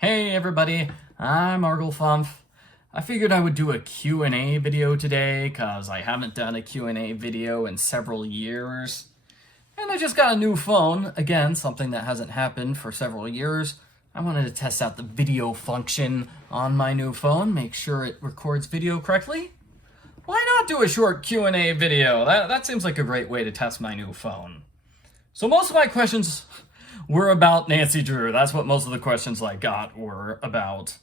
Hey everybody, I'm Arglefumph. I figured I would do a Q and A video today because I haven't done a Q and A video in several years. And I just got a new phone, again, something that hasn't happened for several years. I wanted to test out the video function on my new phone, make sure it records video correctly. Why not do a short Q and A video? That seems like a great way to test my new phone. So most of my questions were about Nancy Drew. That's what most of the questions I got were about.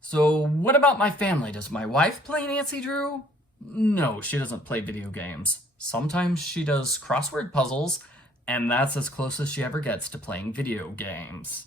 So what about my family? Does my wife play Nancy Drew? No, she doesn't play video games. Sometimes she does crossword puzzles, and that's as close as she ever gets to playing video games.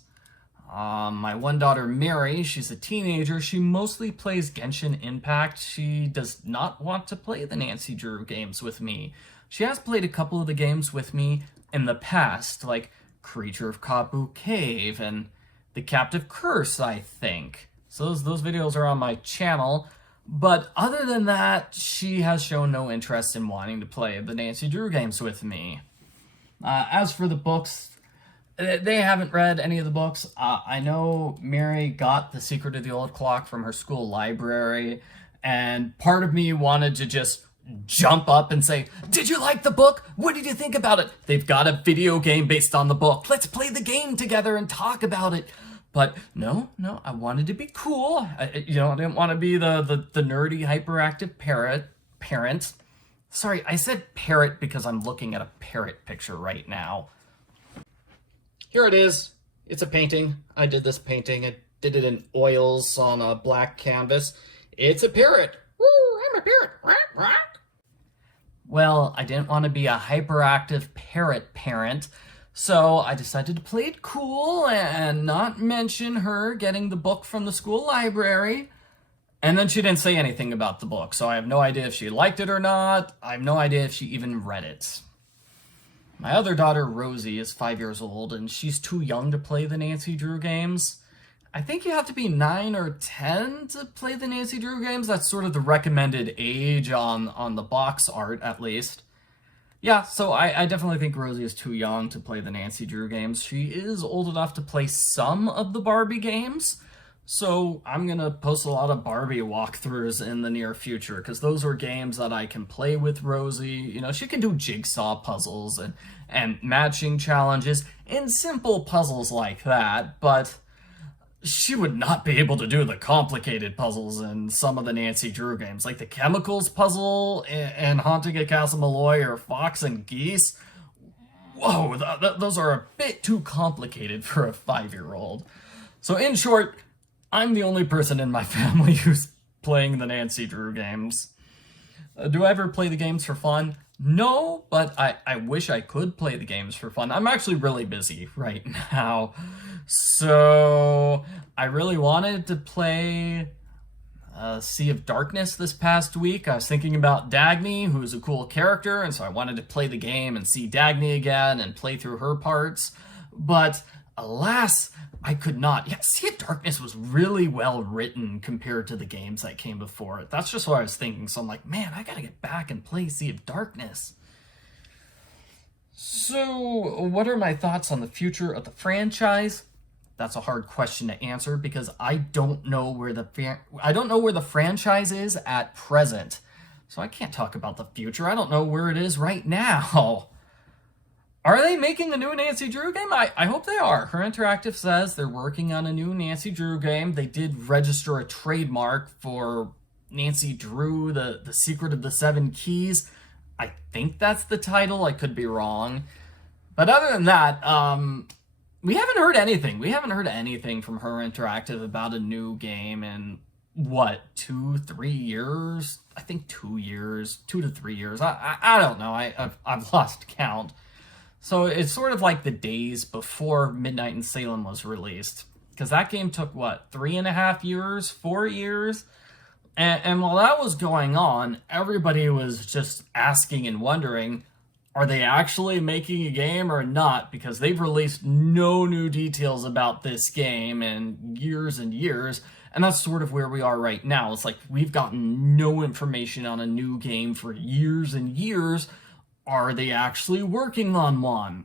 My one daughter, Mary, she's a teenager. She mostly plays Genshin Impact. She does not want to play the Nancy Drew games with me. She has played a couple of the games with me in the past, like Creature of Kabu Cave and The Captive Curse, I think. So those videos are on my channel. But other than that, she has shown no interest in wanting to play the Nancy Drew games with me. As for the books, they haven't read any of the books. I know Mary got The Secret of the Old Clock from her school library, and part of me wanted to just jump up and say, "Did you like the book? What did you think about it? They've got a video game based on the book. Let's play the game together and talk about it." But no, I wanted to be cool. I didn't want to be the nerdy, hyperactive parent. Sorry, I said parrot because I'm looking at a parrot picture right now. Here it is. It's a painting. I did this painting. I did it in oils on a black canvas. It's a parrot. Woo, I'm a parrot. Quack, quack. Well, I didn't want to be a hyperactive parrot parent, so I decided to play it cool and not mention her getting the book from the school library. And then she didn't say anything about the book, so I have no idea if she liked it or not. I have no idea if she even read it. My other daughter, Rosie, is 5 years old, and she's too young to play the Nancy Drew games. I think you have to be 9 or 10 to play the Nancy Drew games. That's sort of the recommended age on the box art, at least. Yeah, so I definitely think Rosie is too young to play the Nancy Drew games. She is old enough to play some of the Barbie games, so I'm going to post a lot of Barbie walkthroughs in the near future, because those are games that I can play with Rosie. You know, she can do jigsaw puzzles and matching challenges and simple puzzles like that, but she would not be able to do the complicated puzzles in some of the Nancy Drew games, like the chemicals puzzle and Haunting a Castle Malloy or Fox and Geese. Whoa, those are a bit too complicated for a 5-year-old. So in short, I'm the only person in my family who's playing the Nancy Drew games. Do I ever play the games for fun? No, but I wish I could play the games for fun. I'm actually really busy right now. So I really wanted to play Sea of Darkness this past week. I was thinking about Dagny, who's a cool character, and so I wanted to play the game and see Dagny again and play through her parts. But alas, I could not. Yeah, Sea of Darkness was really well written compared to the games that came before it. That's just what I was thinking. So I'm like, man, I gotta get back and play Sea of Darkness. So, what are my thoughts on the future of the franchise? That's a hard question to answer because I don't know where the franchise is at present. So I can't talk about the future. I don't know where it is right now. Are they making a new Nancy Drew game? I hope they are. Her Interactive says they're working on a new Nancy Drew game. They did register a trademark for Nancy Drew, the Secret of the Seven Keys. I think that's the title. I could be wrong. But other than that, we haven't heard anything. We haven't heard anything from Her Interactive about a new game in, 2-3 years? I think 2 years. 2 to 3 years. I don't know. I've lost count. So it's sort of like the days before Midnight in Salem was released. Because that game took, 3.5 years? 4 years? And while that was going on, everybody was just asking and wondering, are they actually making a game or not? Because they've released no new details about this game in years and years. And that's sort of where we are right now. It's like we've gotten no information on a new game for years and years. Are they actually working on one?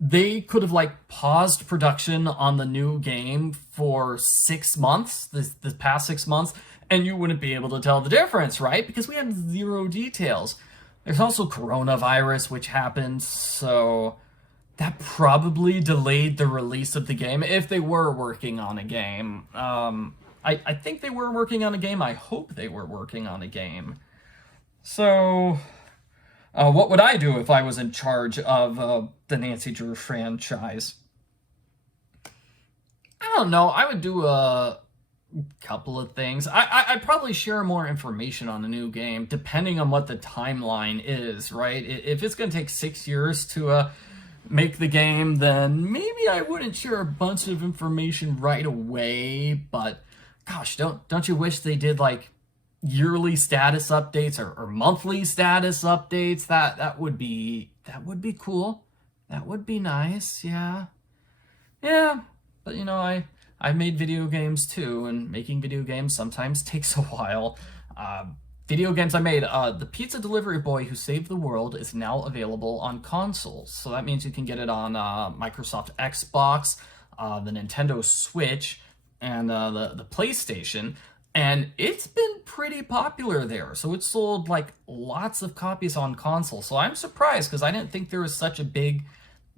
they could have like paused production on the new game for 6 months, the past 6 months, and you wouldn't be able to tell the difference, right? Because we had zero details. There's also coronavirus, which happened, so that probably delayed the release of the game if they were working on a game. I think they were working on a game. I hope they were working on a game. So, what would I do if I was in charge of the Nancy Drew franchise? I don't know. I would do a couple of things. I'd probably share more information on a new game, depending on what the timeline is, right? If it's going to take 6 years to make the game, then maybe I wouldn't share a bunch of information right away. But gosh, don't you wish they did like yearly status updates or monthly status updates? That would be cool. That would be nice. Yeah. But you know, I've made video games too, and making video games sometimes takes a while. Video games I made, the Pizza Delivery Boy Who Saved the World is now available on consoles. So that means you can get it on Microsoft Xbox, the Nintendo Switch, and the PlayStation. And it's been pretty popular there. So it's sold like lots of copies on console. So I'm surprised because I didn't think there was such a big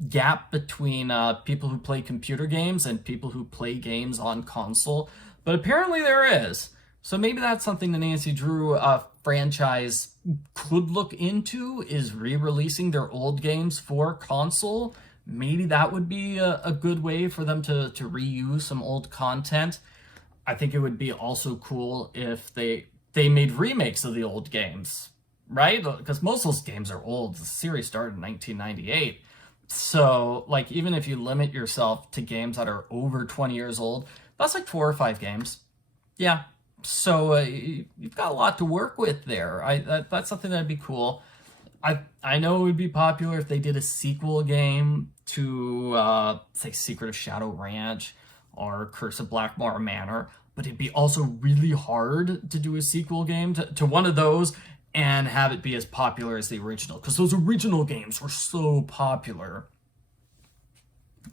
gap between people who play computer games and people who play games on console. But apparently there is. So maybe that's something the Nancy Drew franchise could look into, is re-releasing their old games for console. Maybe that would be a good way for them to reuse some old content. I think it would be also cool if they made remakes of the old games, right? Because most of those games are old. The series started in 1998. So, like, even if you limit yourself to games that are over 20 years old, that's like 4 or 5 games. Yeah. So you've got a lot to work with there. That's something that'd be cool. I know it would be popular if they did a sequel game to, say, Secret of Shadow Ranch or Curse of Blackmore Manor, but it'd be also really hard to do a sequel game to one of those and have it be as popular as the original, because those original games were so popular.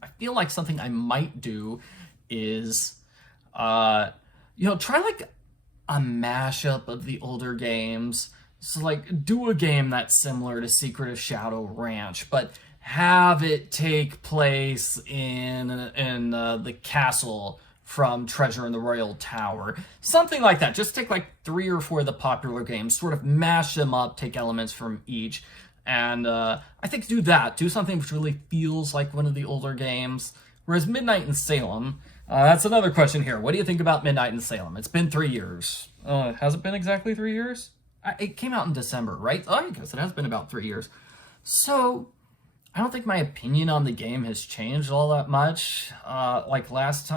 I feel like something I might do is, try like a mashup of the older games. So like do a game that's similar to Secret of Shadow Ranch, but have it take place in the castle from Treasure in the Royal Tower. Something like that. Just take like 3 or 4 of the popular games, sort of mash them up, take elements from each. And I think do that. Do something which really feels like one of the older games. Whereas Midnight in Salem, that's another question here. What do you think about Midnight in Salem? It's been 3 years. Has it been exactly 3 years? It came out in December, right? Oh, I guess it has been about 3 years. So I don't think my opinion on the game has changed all that much. Like the last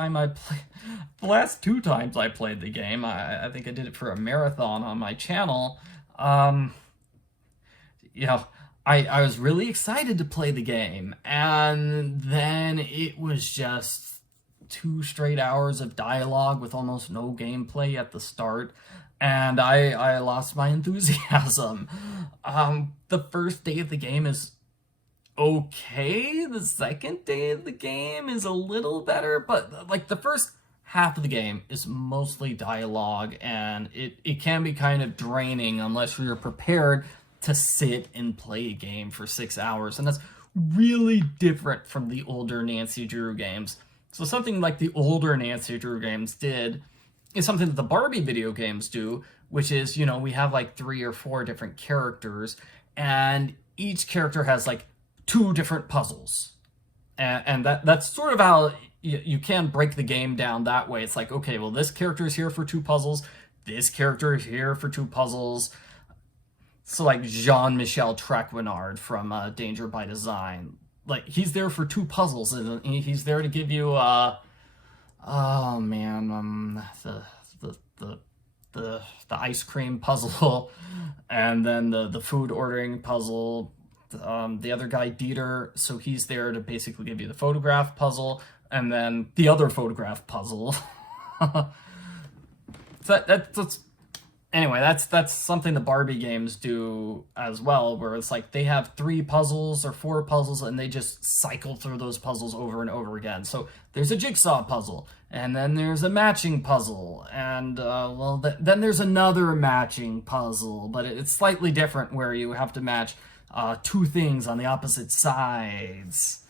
2 times I played the game, I think I did it for a marathon on my channel. I was really excited to play the game, and then it was just 2 straight hours of dialogue with almost no gameplay at the start, and I lost my enthusiasm. The first day of the game is okay. The second day of the game is a little better, but like the first half of the game is mostly dialogue, and it can be kind of draining unless you're prepared to sit and play a game for 6 hours, and that's really different from the older Nancy Drew games. So something like the older Nancy Drew games did is something that the Barbie video games do, which is, we have like 3 or 4 different characters, and each character has like 2 different puzzles. And that's sort of how you can break the game down that way. It's like, okay, well, this character is here for 2 puzzles, this character is here for 2 puzzles. So like Jean-Michel Traquenard from Danger by Design, like he's there for 2 puzzles, and he's there to give you the ice cream puzzle, and then the food ordering puzzle. The other guy, Dieter, so he's there to basically give you the photograph puzzle, and then the other photograph puzzle. So anyway, that's something the Barbie games do as well, where it's like they have 3 puzzles or 4 puzzles, and they just cycle through those puzzles over and over again. So there's a jigsaw puzzle, and then there's a matching puzzle, and then there's another matching puzzle, but it's slightly different, where you have to match 2 things on the opposite sides.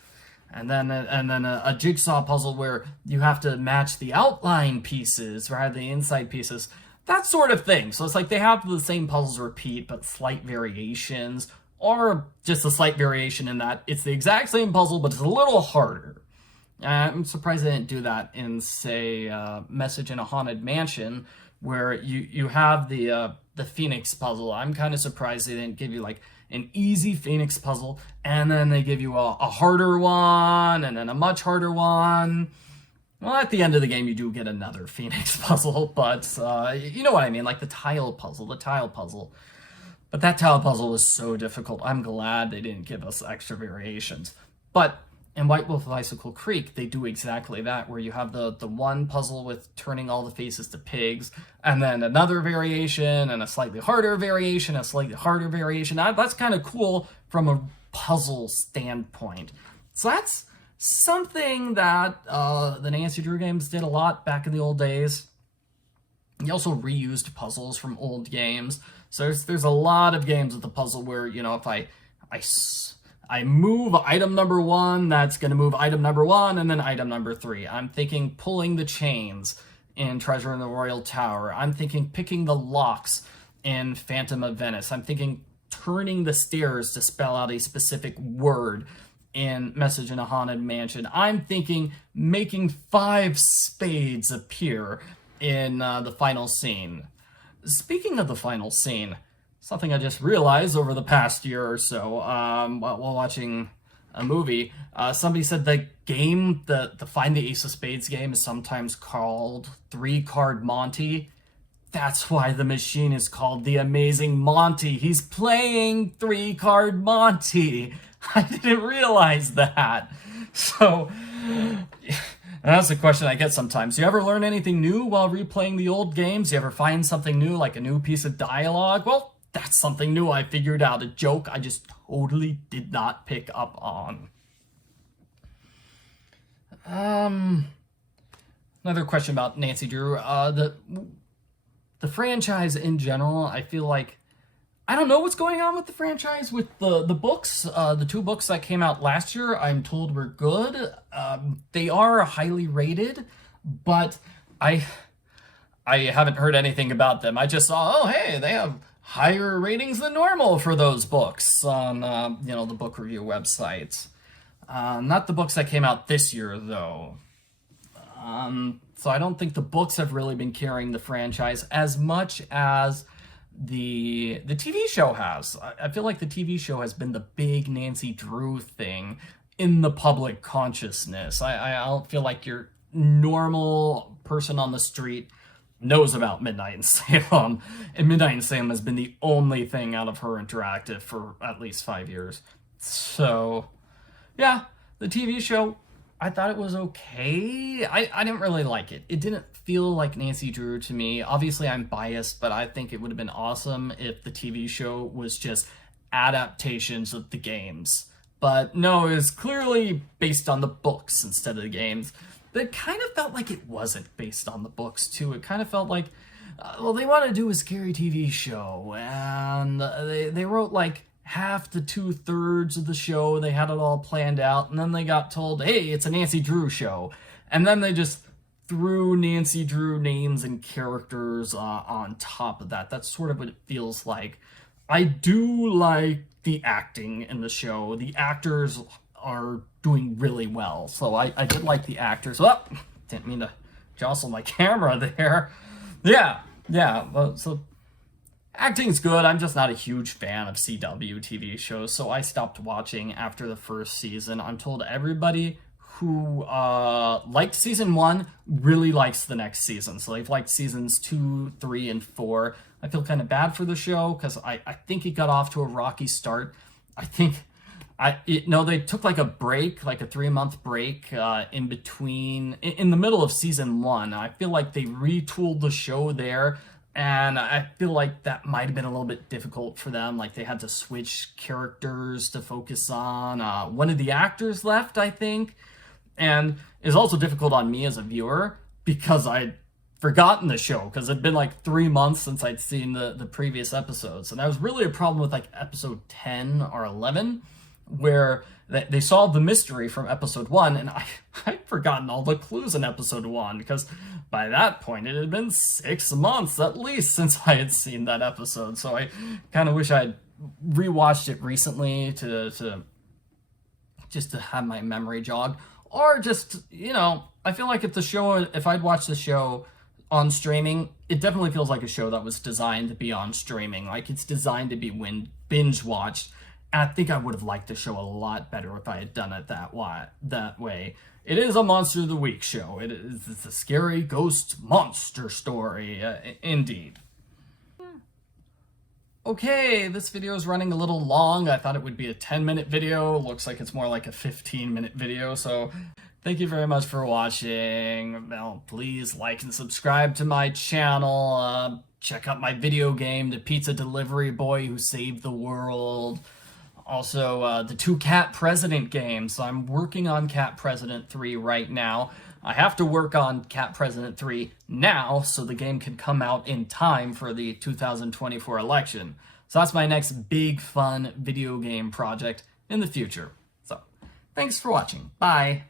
And then a jigsaw puzzle where you have to match the outline pieces rather than the inside pieces. That sort of thing. So it's like they have the same puzzles repeat, but slight variations, or just a slight variation in that it's the exact same puzzle, but it's a little harder. I'm surprised they didn't do that in, say, Message in a Haunted Mansion, where you have the Phoenix puzzle. I'm kind of surprised they didn't give you like an easy Phoenix puzzle, and then they give you a harder one, and then a much harder one. Well, at the end of the game, you do get another Phoenix puzzle, but you know what I mean, like the tile puzzle. But that tile puzzle was so difficult. I'm glad they didn't give us extra variations. But in White Wolf of Icicle Creek, they do exactly that, where you have the one puzzle with turning all the faces to pigs, and then another variation, and a slightly harder variation, a slightly harder variation. That's kind of cool from a puzzle standpoint. So that's something that the Nancy Drew games did a lot back in the old days. You also reused puzzles from old games. So there's a lot of games with the puzzle where, you know, if I move item number 1, that's going to move item number 1 and then item number 3. I'm thinking pulling the chains in Treasure in the Royal Tower. I'm thinking picking the locks in Phantom of Venice. I'm thinking turning the stairs to spell out a specific word in Message in a Haunted Mansion. I'm thinking making 5 spades appear in the final scene. Speaking of the final scene, something I just realized over the past year or so while watching a movie, somebody said the game, the Find the Ace of Spades game, is sometimes called 3-Card Monty. That's why the machine is called the Amazing Monty. He's playing 3-Card Monty. I didn't realize that. So, that's a question I get sometimes. Do you ever learn anything new while replaying the old games? Do you ever find something new, like a new piece of dialogue? Well, that's something new I figured out. A joke I just totally did not pick up on. Another question about Nancy Drew. The franchise in general, I feel like I don't know what's going on with the franchise. With the books, the 2 books that came out last year, I'm told were good. They are highly rated, but I haven't heard anything about them. I just saw, oh hey, they have higher ratings than normal for those books on the book review websites. Not the books that came out this year though. So I don't think the books have really been carrying the franchise as much as the TV show has. I feel like the TV show has been the big Nancy Drew thing in the public consciousness. I don't feel like your normal person on the street knows about Midnight in Salem, and Midnight in Salem has been the only thing out of her interactive for at least 5 years. So, yeah, the TV show, I thought it was okay. I didn't really like it. It didn't feel like Nancy Drew to me. Obviously, I'm biased, but I think it would have been awesome if the TV show was just adaptations of the games. But no, it was clearly based on the books instead of the games. But it kind of felt like it wasn't based on the books, too. It kind of felt like, they want to do a scary TV show, and they wrote like half to 2/3 of the show. They had it all planned out, and then they got told, hey, it's a Nancy Drew show. And then they just threw Nancy Drew names and characters on top of that. That's sort of what it feels like. I do like the acting in the show. The actors are doing really well, so I did like the actors. Oh, didn't mean to jostle my camera there. Yeah, so acting's good. I'm just not a huge fan of CW TV shows, so I stopped watching after the first season. I'm told everybody who liked season 1 really likes the next season. So they've liked seasons 2, 3, and 4. I feel kind of bad for the show because I think it got off to a rocky start. They took like a break, like a 3-month break in between, in the middle of season 1. I feel like they retooled the show there And I feel like that might have been a little bit difficult for them. Like they had to switch characters to focus on. One of the actors left, I think. And it's also difficult on me as a viewer because I'd forgotten the show because it'd been like 3 months since I'd seen the previous episodes. And that was really a problem with like episode 10 or 11 where they solved the mystery from episode 1, and I'd forgotten all the clues in episode 1 because by that point it had been 6 months at least since I had seen that episode. So I kind of wish I'd rewatched it recently to just to have my memory jogged, or just, you know, I feel like if I'd watched the show on streaming, it definitely feels like a show that was designed to be on streaming. Like it's designed to be binge watched. And I think I would have liked the show a lot better if I had done it that way. It is a Monster of the Week show. It's a scary ghost monster story, indeed. Okay, this video is running a little long. I thought it would be a 10-minute video. Looks like it's more like a 15-minute video, so thank you very much for watching. Well, please like and subscribe to my channel. Check out my video game, The Pizza Delivery Boy Who Saved the World. Also, the 2 Cat President games. I'm working on Cat President 3 right now. I have to work on Cat President 3 now so the game can come out in time for the 2024 election. So that's my next big fun video game project in the future. So, thanks for watching. Bye.